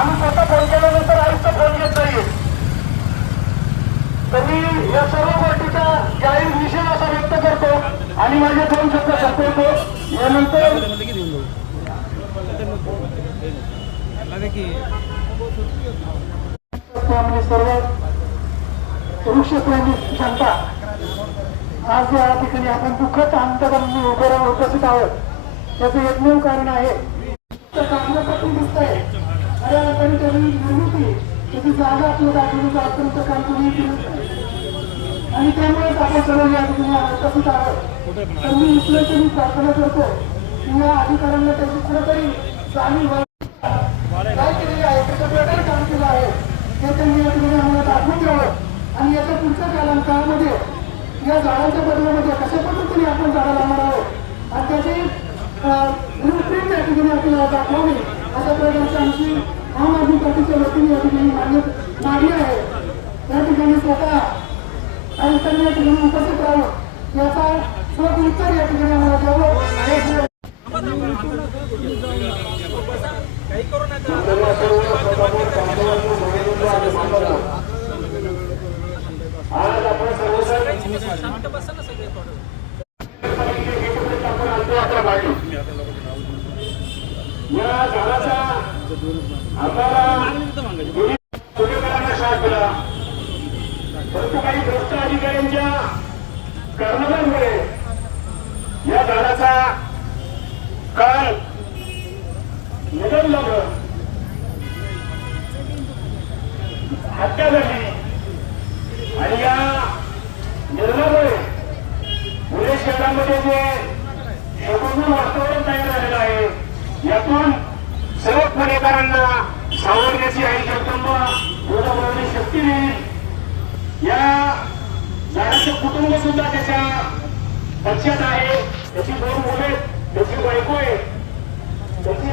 आम्ही स्वतः फोन केल्यानंतर आयुक्त फोन घेत नाहीये. तरी या सर्व गोष्टीचा जाहीर निषेध असा व्यक्त करतो आणि माझे दोन शब्द संपवतो. यानंतर सर्व वृक्षप्रेमी जनता आज या ठिकाणी आपण दुःखद आंदोलन उभे राहून उपस्थित आहोत. याचं एकमेव कारण आहे कागदपत्र दिसत आहे. अरे त्यांनी निर्मिती त्याची जागा आपल्या दाखवण्याचं अत्यंत काम तुम्ही केलं आणि त्यामुळेच आपण सर्व या ठिकाणी उपस्थित आहोत. तर मी विश्लेषणी प्रार्थना करतो की या अधिकाऱ्यांना त्याची कुठेतरी जाणीव काय केलेली आहे, त्याचं बेटर काम केलं आहे हे त्यांनी या ठिकाणी आम्हाला दाखवून द्यावं आणि याच्या पुढच्या काळामध्ये या झाडांच्या बदलामध्ये कशा पद्धतीने आपण झाडं लावणार आहोत आणि त्याची ब्लूप्रिंट या ठिकाणी आपल्याला दाखवावी अशा प्रकारची आमची आम आदमी पार्टीच्या वतीने या ठिकाणी मागणी आहे. या ठिकाणी स्वतः आयुक्तांनी या ठिकाणी उपस्थित राहावं याचा स्वतः उत्तर या ठिकाणी आम्हाला द्यावं. आज आपण या झाडाचा आपल्याला शाप दिला, परंतु काही भ्रष्ट अधिकाऱ्यांच्या कारणामुळे या झाडाचा काल निधन झालं, हत्या झाली आणि या निर्णयामुळे पुणे शहरामध्ये जे शोभून वातावरण तयार झालेलं आहे यातून सर्व पुणेकरांना सावरण्याची आई जगदंबा गोदावरी शक्ती देईल. या झाडाचं कुटुंब सुद्धा त्याच्या पक्षात आहे. त्याची दोन मुले, त्याची बायको आहे, त्याची